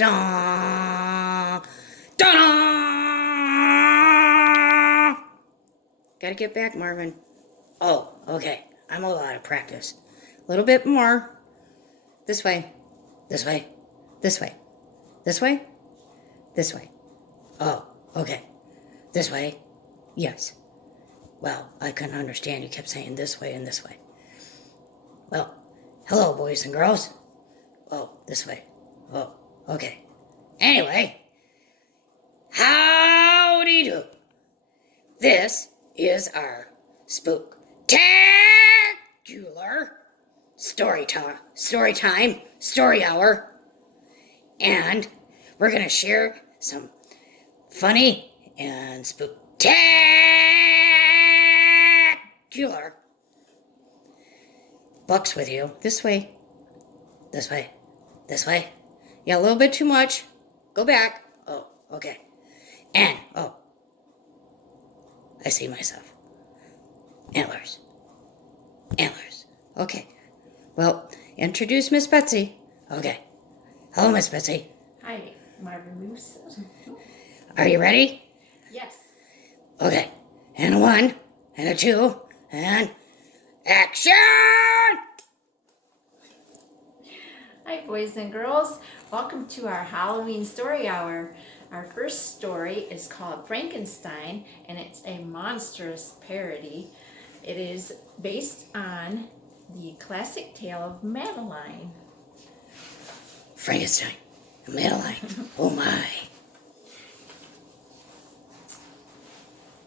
Da, da. Gotta get back, Marvin. Oh, okay. I'm a little out of practice. A little bit more. This way. This way. This way. This way. This way. Oh, okay. This way. Yes. Well, I couldn't understand. You kept saying this way and this way. Well, hello, boys and girls. Oh, this way. Oh, okay. Anyway, howdy do. This is our spooktacular story time, story hour. And we're going to share some funny and spooktacular books with you. This way. This way. This way. Yeah, a little bit too much. Go back. Oh, okay. And, oh, I see myself. Antlers. Antlers. Okay. Well, introduce Miss Betsy. Okay. Hello, Miss Betsy. Hi, Marvin Moose. Are you ready? Yes. Okay. And a 1, and a 2, and action! Hi, boys and girls. Welcome to our Halloween story hour. Our first story is called Frankenstein, and it's a monstrous parody. It is based on the classic tale of Madeline. Frankenstein. Madeline. Oh, my.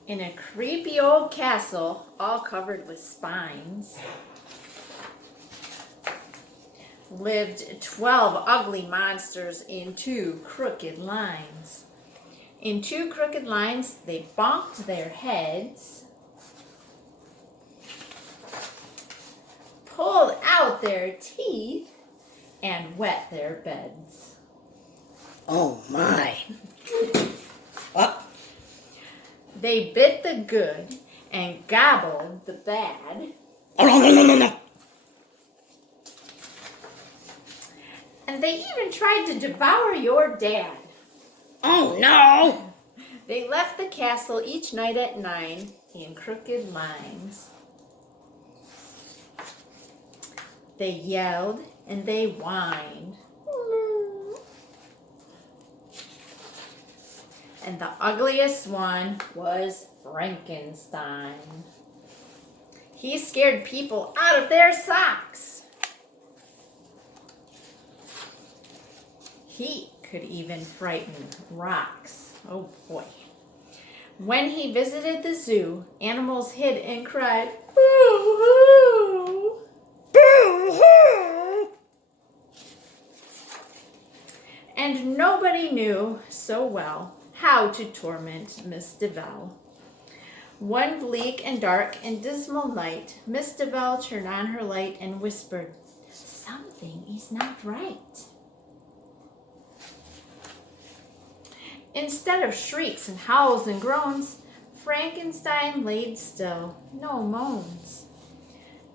In a creepy old castle, all covered with spines, lived 12 ugly monsters in 2 crooked lines. In 2 crooked lines, they bonked their heads, pulled out their teeth, and wet their beds. Oh, my. Oh. They bit the good and gobbled the bad. Oh, no. And they even tried to devour your dad. Oh, no. They left the castle each night at 9 in crooked lines. They yelled and they whined. And the ugliest one was Frankenstein. He scared people out of their socks. He could even frighten rocks. Oh boy. When he visited the zoo, animals hid and cried, boo-hoo! Boo-hoo! And nobody knew so well how to torment Miss DeVal. One bleak and dark and dismal night, Miss DeVal turned on her light and whispered, "Something is not right." Instead of shrieks and howls and groans, Frankenstein laid still, no moans.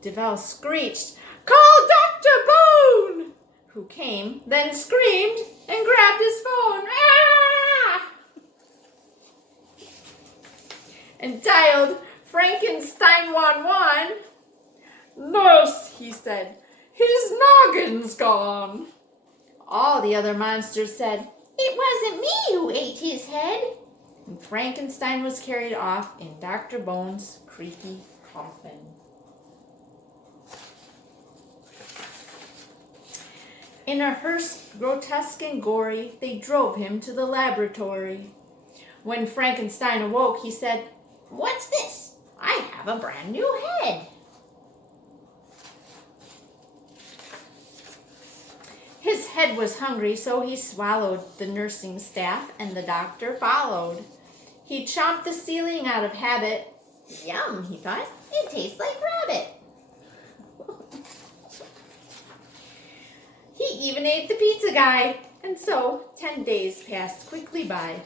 DeVal screeched, "Call Dr. Bone!" who came, then screamed and grabbed his phone. Ah! And dialed Frankenstein 111. "Nurse," he said, "his noggin's gone." All the other monsters said, "It wasn't me who ate his head." And Frankenstein was carried off in Dr. Bone's creaky coffin. In a hearse grotesque and gory, they drove him to the laboratory. When Frankenstein awoke, he said, "What's this? I have a brand new head." His head was hungry, so he swallowed the nursing staff, and the doctor followed. He chomped the ceiling out of habit. "Yum," he thought, "it tastes like rabbit." He even ate the pizza guy, and so 10 days passed quickly by.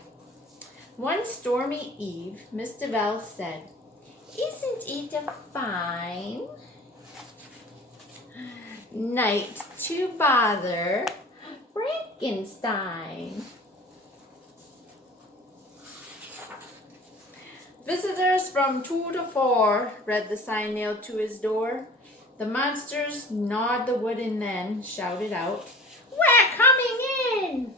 One stormy eve, Miss DeVal said, "Isn't it a fine night to bother Frankenstein. Visitors from 2 to 4, read the sign nailed to his door. The monsters gnawed the wood and then shouted out, "We're coming in!"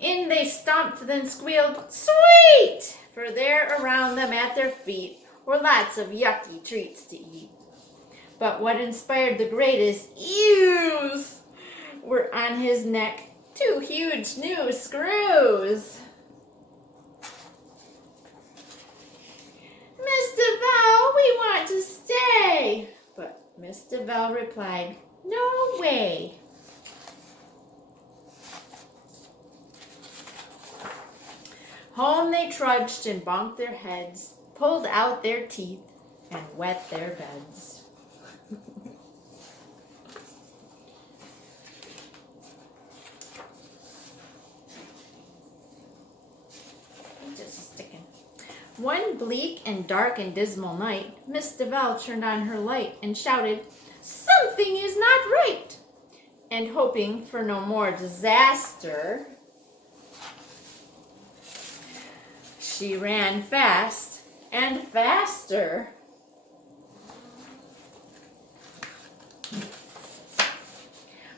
In they stomped, then squealed, "Sweet!" For there around them at their feet were lots of yucky treats to eat. But what inspired the greatest ews were on his neck 2 huge new screws. "Mr. Val, we want to stay." But Mr. Val replied, "No way." Home they trudged and bonked their heads, pulled out their teeth, and wet their beds. Just sticking. One bleak and dark and dismal night, Miss DeVal turned on her light and shouted, "Something is not right!" And hoping for no more disaster, she ran fast and faster.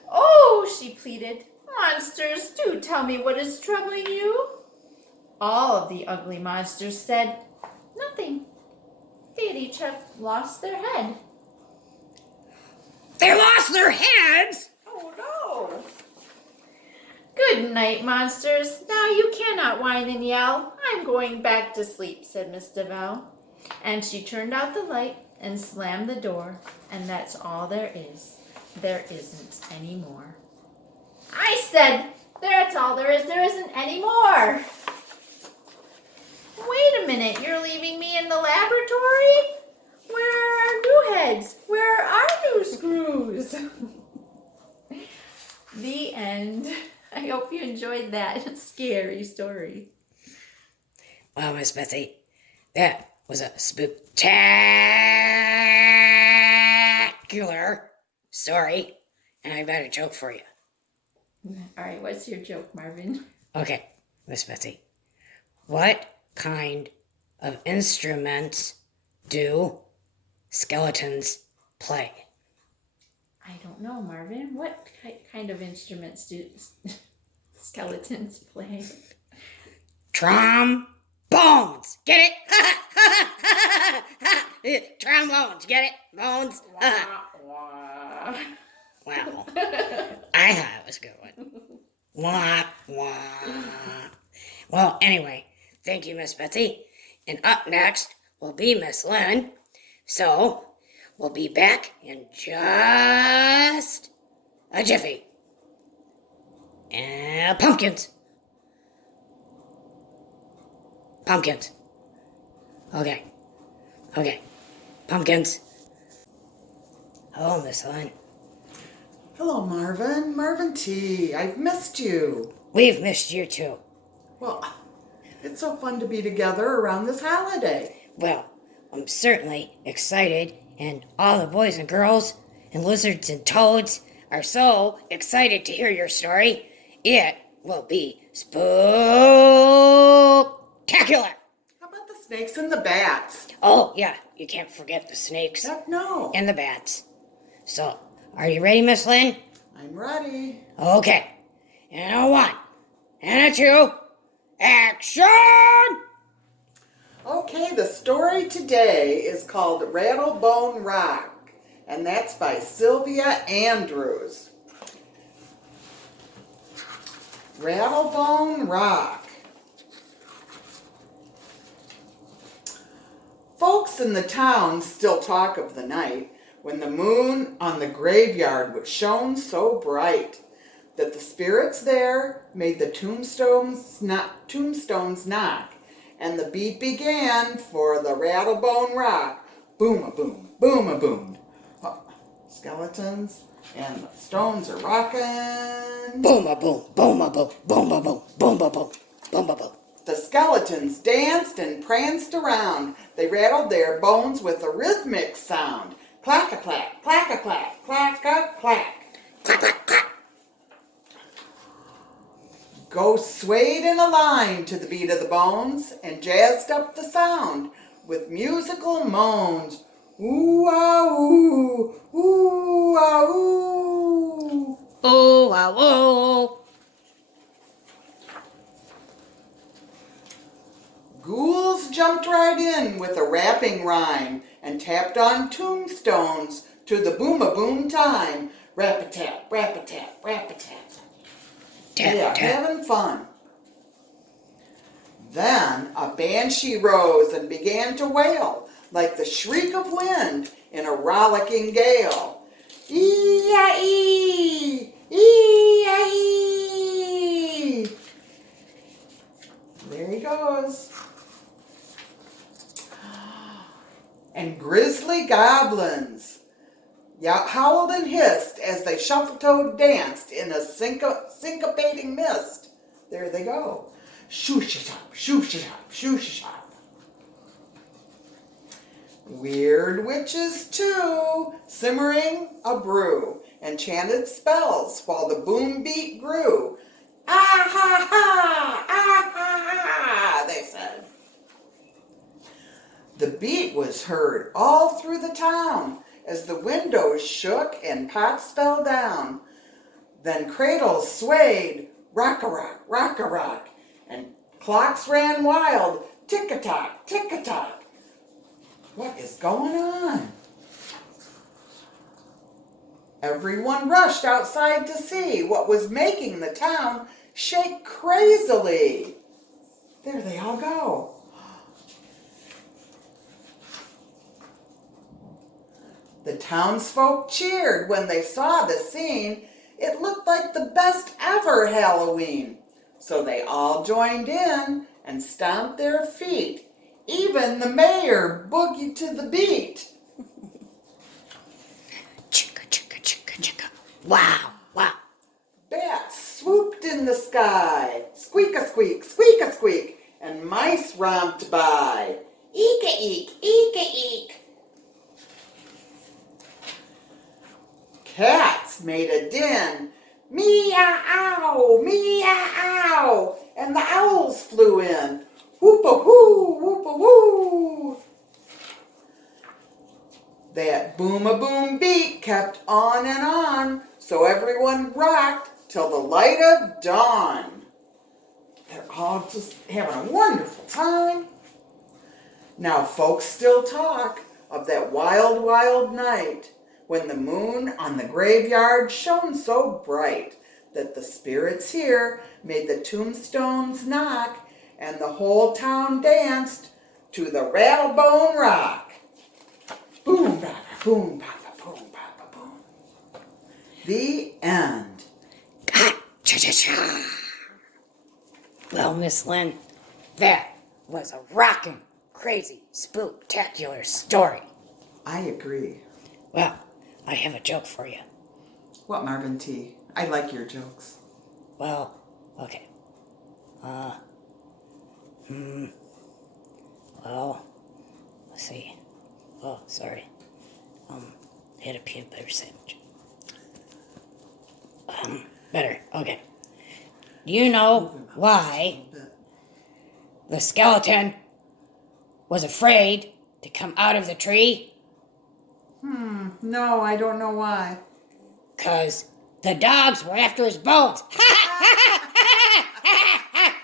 "Oh," she pleaded, "monsters, do tell me what is troubling you." All of the ugly monsters said, "Nothing. They'd each have lost their head." They lost their heads? Oh no! "Good night, monsters. Now you cannot whine and yell. I'm going back to sleep," said Miss DeVal. And she turned out the light and slammed the door, and that's all there is. There isn't any more. I said, that's all there is. There isn't any more. Wait a minute, you're leaving me in the laboratory? Where are our new heads? Where are our new screws? The end. I hope you enjoyed that scary story. Well, Miss Betsy, that was a spooktacular story, and I've got a joke for you. All right, what's your joke, Marvin? Okay, Miss Betsy, what kind of instruments do skeletons play? I don't know, Marvin. What kind of instruments do skeletons play? Trombones. Get it? Trombones. Get it? Bones. Wow. I thought it was a good one. Wah, wah. Well, anyway, thank you, Miss Betsy. And up next will be Miss Lynn. So, we'll be back in just a jiffy. And pumpkins. Pumpkins. Okay. Pumpkins. Hello, Miss Lynn. Hello, Marvin. Marvin T. I've missed you. We've missed you too. Well, it's so fun to be together around this holiday. Well, I'm certainly excited, and all the boys and girls and lizards and toads are so excited to hear your story. It will be spooktacular. How about the snakes and the bats? Oh, yeah, you can't forget the snakes Heck no. and the bats. So, are you ready, Miss Lynn? I'm ready. Okay. And a 1, and a 2, action! Okay, the story today is called Rattlebone Rock, and that's by Sylvia Andrews. Rattlebone Rock. Folks in the town still talk of the night when the moon on the graveyard shone so bright that the spirits there made the tombstones knock, and the beat began for the Rattlebone Rock. Boom-a-boom, boom-a-boom. Skeletons and the stones are rocking. Boom-a-boom, boom-a-boom, boom-a-boom, boom-a-boom, boom-a-boom. The skeletons danced and pranced around. They rattled their bones with a rhythmic sound. Clack-a-clack, clack-a-clack, clack-a-clack. Clack, clack, clack. Ghosts swayed in a line to the beat of the bones and jazzed up the sound with musical moans. Ooh-ah-ooh, ooh-ah-ooh. Oh, wow, oh. Ghouls jumped right in with a rapping rhyme and tapped on tombstones to the boom-a-boom time. Rap-a-tap, rap-a-tap, rap-a-tap. Tap, Yeah, tap. having fun. Then a banshee rose and began to wail like the shriek of wind in a rollicking gale. Ee-ya-ee! Ee-ya-ee! There he goes. And grisly goblins howled and hissed as they shuffle-toed danced in a syncopating mist. There they go. Shoo-shah-shop, shoo-shah-shop, shoo-shah-shop. Weird witches, too, simmering a brew and chanted spells while the boom beat grew. Ah-ha-ha! Ah-ha-ha! They said. The beat was heard all through the town as the windows shook and pots fell down. Then cradles swayed, rock-a-rock, rock-a-rock, and clocks ran wild, tick-a-tock, tick-a-tock. What is going on? Everyone rushed outside to see what was making the town shake crazily. There they all go. The townsfolk cheered when they saw the scene. It looked like the best ever Halloween. So they all joined in and stomped their feet. Even the mayor boogied to the beat. Chicka, chicka, chicka, chicka. Wow, wow. Bats swooped in the sky. Squeak-a-squeak, squeak-a-squeak, and mice romped by. Eek-a-eek, eek-a-eek. Cats made a din. Meow, meow, and the owls flew in. Whoop-a-whoo, whoop-a-whoo. That boom-a-boom beat kept on and on, so everyone rocked till the light of dawn. They're all just having a wonderful time. Now folks still talk of that wild, wild night when the moon on the graveyard shone so bright that the spirits here made the tombstones knock and the whole town danced to the rattlebone rock. Boom, baba, boom, baba, boom, baba, boom. The end. Cha-cha-cha. Well, Miss Lynn, that was a rockin', crazy, spooktacular story. I agree. Well, I have a joke for you. What, Marvin T? I like your jokes. Well, okay. Well, let's see. Oh, sorry. Had a peanut butter sandwich. Better. Okay. Do you know why the skeleton was afraid to come out of the tree? No, I don't know why. 'Cause the dogs were after his bones.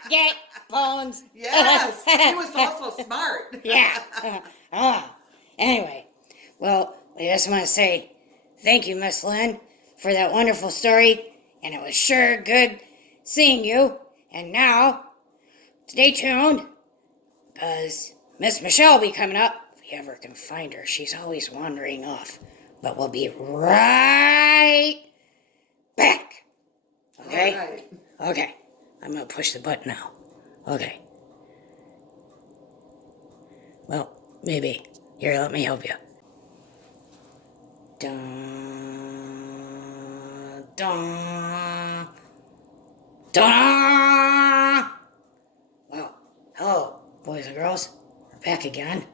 Get bones. Yes, he was also smart. Yeah. Anyway, well, I just want to say thank you, Miss Lynn, for that wonderful story. And it was sure good seeing you. And now, stay tuned, because Miss Michelle will be coming up. If we ever can find her, she's always wandering off. But we'll be right back. Okay? All right. Okay. I'm going to push the button now. Okay. Well, maybe. Here, let me help you. Dun, dun, dun. Well, hello, boys and girls. We're back again.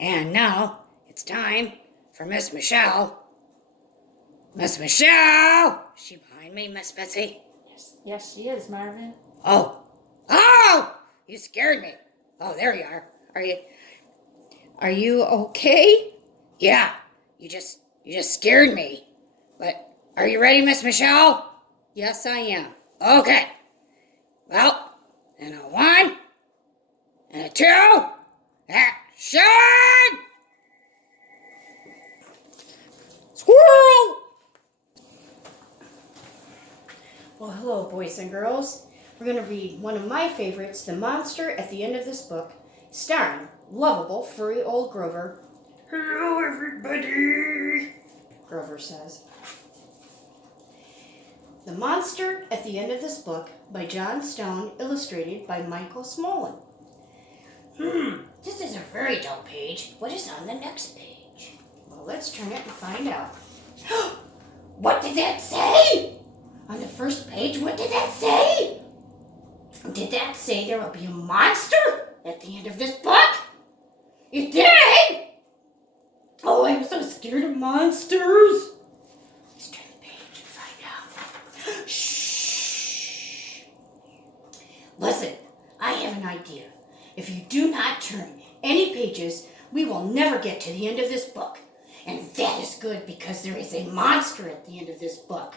And now it's time for Miss Michelle. Miss Michelle! Is she behind me, Miss Betsy? Yes, she is, Marvin. Oh! Oh! You scared me. Oh, there you are. Are you okay? Yeah. You just scared me. But are you ready, Miss Michelle? Yes, I am. Okay. Well, and a 1, and a 2, action! Squirrel! Well, hello, boys and girls. We're going to read one of my favorites, The Monster at the End of This Book, starring lovable furry old Grover. Hello, everybody! Grover says. The Monster at the End of This Book by John Stone, illustrated by Michael Smolin. This is a very dull page. What is on the next page? Well, let's turn it and find out. What did that say? On the first page, what did that say? Did that say there will be a monster at the end of this book? It did? Oh, I'm so scared of monsters. Let's turn the page and find out. Shh. Listen, I have an idea. If you do not turn any pages, we will never get to the end of this book. And that is good because there is a monster at the end of this book.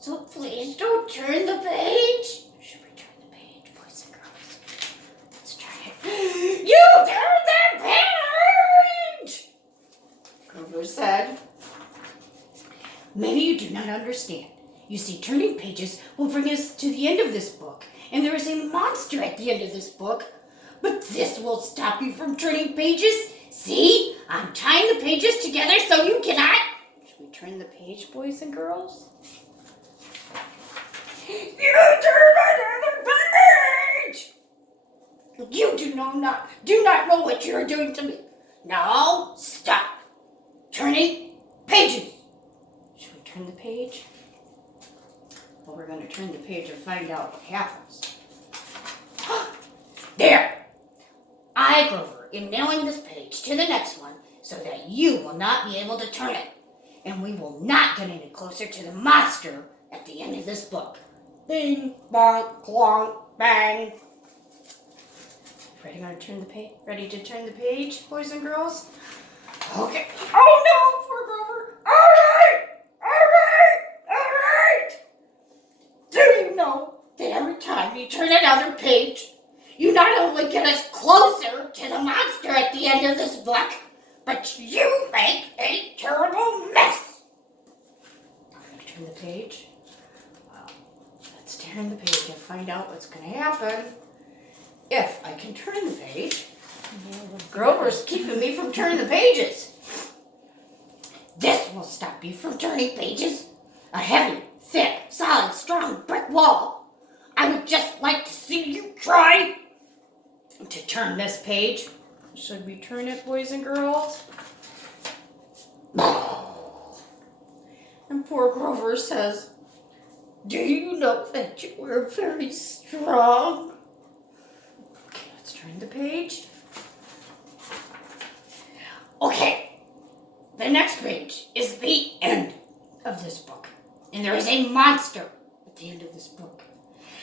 So please don't turn the page. Should we turn the page, boys and girls? Let's try it. You turned the page! Grover said. Maybe you do not understand. You see, turning pages will bring us to the end of this book. And there is a monster at the end of this book. But this will stop you from turning pages. See? I'm tying the pages together so you cannot. Should we turn the page, boys and girls? You turned another page! You do not know what you're doing to me. Now stop turning pages. Should we turn the page? Well, we're going to turn the page and find out what happens. There. I, Grover, am nailing this page to the next one so that you will not be able to turn it. And we will not get any closer to the monster at the end of this book. Bing, bonk, clonk, bang. Ready to turn the page, boys and girls? Okay. Oh no, poor Grover. All right. Do you know that every time you turn another page, you not only get us closer to the monster at the end of this book, but you make a terrible mess. I'm going to turn the page. Well, let's turn the page and find out what's going to happen. If I can turn the page. Grover's keeping me from turning the pages. This will stop you from turning pages. A heavy, thick, solid, strong brick wall. I would just like to see you try to turn this page. Should we turn it, boys and girls? And poor Grover says, Do you know that you are very strong? okay, let's turn the page. Okay, the next page is the end of this book. And there is a monster at the end of this book.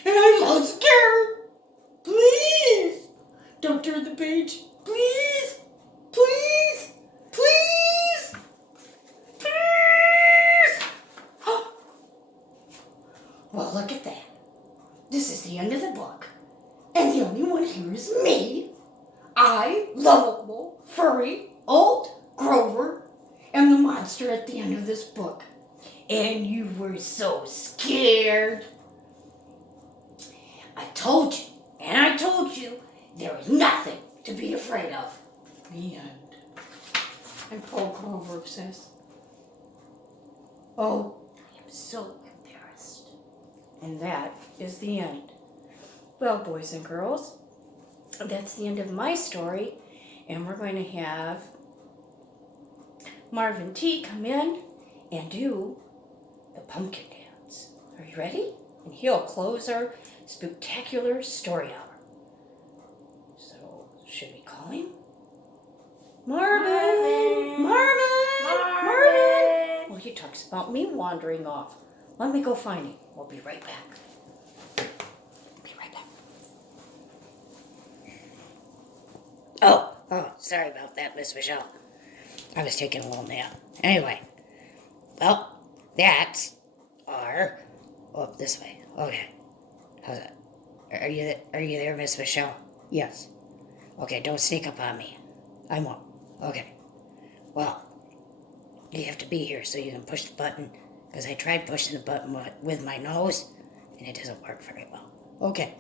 And I'm so scared. Please, don't turn the page. Please, please, please, please. Well, look at that. This is the end of the book. And the only one here is me. I, lovable, furry, old Grover, am the monster at the end of this book. And you were so scared. I told you, there is nothing to be afraid of. The end. And poor Grover says, Oh, I am so embarrassed. and that is the end. Well, boys and girls, that's the end of my story. And we're going to have Marvin T come in and do the pumpkin dance. Are you ready? And he'll close our spooktacular story hour. So, should we call him? Marvin! Marvin! Marvin! talks about me wandering off. Let me go find him. We'll be right back. Be right back. Oh, sorry about that, Miss Michelle. I was taking a little nap. Anyway, well, that's our... Oh, this way. Okay. How's that? Are you there, Miss Michelle? Yes. Okay, don't sneak up on me. I won't. Okay. Well, you have to be here so you can push the button, because I tried pushing the button with my nose, and it doesn't work very well. Okay.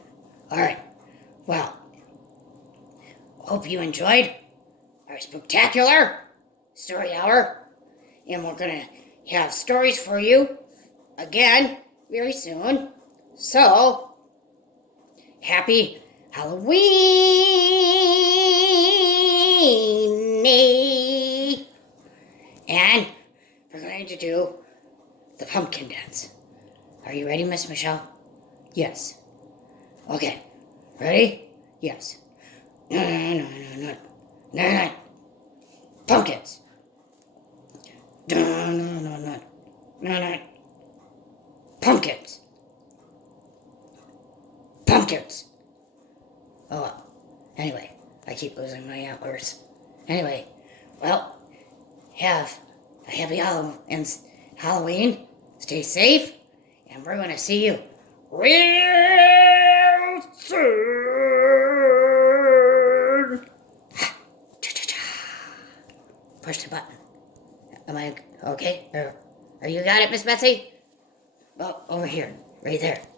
All right. Well, hope you enjoyed our spooktacular story hour, and we're going to have stories for you again very soon. So, happy Halloween! And we're going to do the pumpkin dance. Are you ready, Miss Michelle? Yes. Okay. Ready? Yes. No. Pumpkins. No. Pumpkins. Pumpkins. Oh, well. Anyway, I keep losing my antlers. Anyway, well, have a happy Halloween. Stay safe, and we're going to see you real soon. Push the button. Am I okay? Are you got it, Miss Betsy? Well, over here. Right there.